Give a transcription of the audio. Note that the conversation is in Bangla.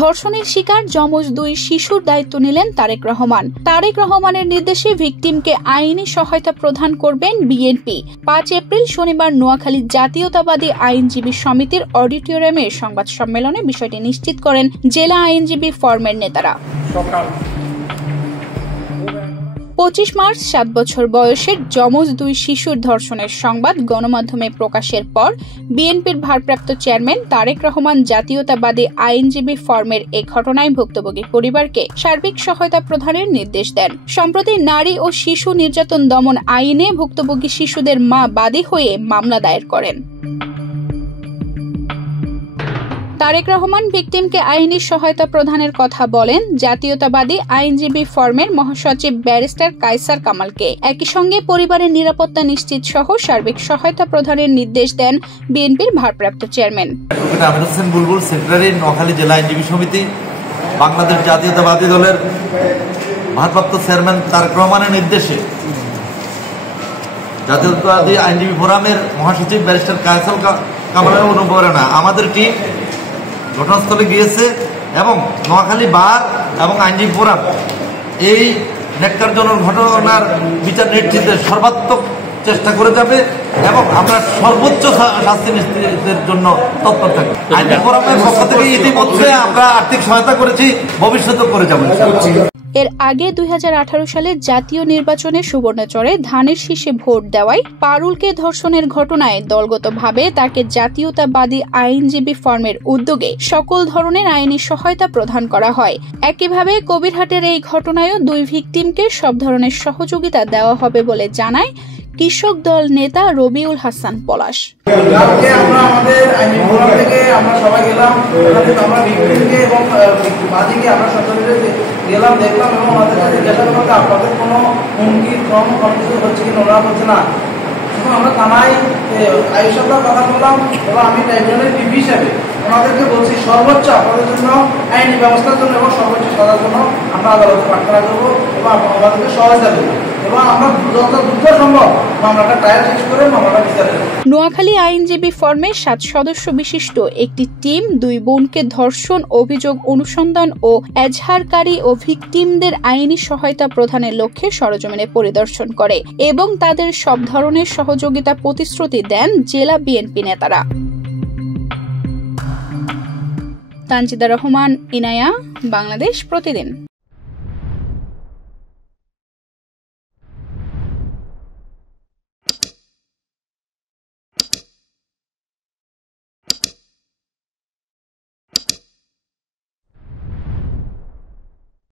ধর্ষণের শিকার যমজ দুই শিশুর দায়িত্ব নিলেন তারেক রহমান। তারেক রহমানের নির্দেশে ভিকটিমকে আইনি সহায়তা প্রদান করবেন বিএনপি। 5 এপ্রিল শনিবার নোয়াখালী জাতীয়তাবাদী আইনজীবী সমিতির অডিটোরিয়ামে সংবাদ সম্মেলনে বিষয়টি নিশ্চিত করেন জেলা আইনজীবী ফোরামের নেতারা। 25 মার্চ 7 বছর বয়সের যমজ দুই শিশুর ধর্ষণের সংবাদ গণমাধ্যমে প্রকাশের পর বিএনপির ভারপ্রাপ্ত চেয়ারম্যান তারেক রহমান জাতীয়তাবাদী আইনজীবী ফোরামের এই ঘটনায় ভুক্তভোগী পরিবারকে সার্বিক সহায়তা প্রদানের নির্দেশ দেন। সম্প্রতি নারী ও শিশু নির্যাতন দমন আইনে ভুক্তভোগী শিশুদের মা বাদী হয়ে মামলা দায়ের করেন। তারেক রহমান ভিকটিমকে আইনি সহায়তা প্রদানের কথা বলেন জাতীয়তাবাদী আইনজীবী ফোরামের মহাসচিব ব্যারিস্টার কায়সার কামালকে। একই সঙ্গে পরিবারের নিরাপত্তা নিশ্চিত সহ সার্বিক সহায়তা প্রদানের নির্দেশ দেন বিএনপির ভারপ্রাপ্ত চেয়ারম্যান। আমির হোসেন বুলবুল, সেক্রেটারি, নোয়াখালী জেলা আইনজীবী সমিতি, বাংলাদেশ জাতীয়তাবাদী দলের ভারপ্রাপ্ত চেয়ারম্যান তারেক রহমানের নির্দেশে জাতীয়তাবাদী আইনজীবী ফোরামের মহাসচিব ব্যারিস্টার কায়সার কামালের অনুপ্রেরণা আমাদের টিম ঘটনাস্থলে গিয়েছে এবং নোয়াখালী বার এবং আইনজীবী ফোরাম এই ন্যাক্কারজনক ঘটনার বিচার নিশ্চিতের সর্বাত্মক চেষ্টা করে যাবে এবং আমরা সর্বোচ্চ শাস্তি নিশ্চিতের জন্য তৎপর থাকবো। আইনজীবী ফোরামের পক্ষ থেকে ইতিমধ্যে আমরা আর্থিক সহায়তা করেছি, ভবিষ্যতেও করে যাবো। এর আগে 2018 সালে জাতীয় নির্বাচনে সুবর্ণচরে ধানের শীষে ভোট দেওয়ায় পারুলকে ধর্ষণের ঘটনায় দলগতভাবে তাকে জাতীয়তাবাদী আইনজীবী ফোরামের উদ্যোগে সকল ধরনের আইনি সহায়তা প্রদান করা হয়। একইভাবে কবিরহাটের এই ঘটনায়ও দুই ভিকটিমকে সব ধরনের সহযোগিতা দেওয়া হবে বলে জানায় কৃষক দল নেতা রবিউল হাসান পলাশ। দেখলাম এবং আমাদের সাথে জিজ্ঞাসা করতে আপনাদের কোনো হুমকি কম কিছু হচ্ছে কিনা ওরা বলছে না। এখন আমরা থানায় আইসবটা কথা বললাম এবং আমি ট্রাইব্যুনালের ডিপি হিসাবে ওনাদেরকে বলছি সর্বোচ্চ আপনাদের জন্য আইনি ব্যবস্থার জন্য এবং সর্বোচ্চ সাজার জন্য আমরা আদালতে প্রার্থনা করবো এবং আমাদেরকে সহায়তা দেবো এবং আমরা যত দ্রুত সম্ভব মামলাটা ট্রায়াল শেষ করে মামলাটা বিচার দেবো। নোয়াখালী আইনজীবী ফোরামের 7 সদস্য বিশিষ্ট একটি টিম দুই বোনকে ধর্ষণ অভিযোগ অনুসন্ধান ও এজাহারকারী ও ভিকটিমদের আইনি সহায়তা প্রদানের লক্ষ্যে সরেজমিনে পরিদর্শন করে এবং তাদের সব ধরনের সহযোগিতা প্রতিশ্রুতি দেন জেলা বিএনপি নেতারা। তানজিদা রহমান, ইনায়া, বাংলাদেশ প্রতিদিন।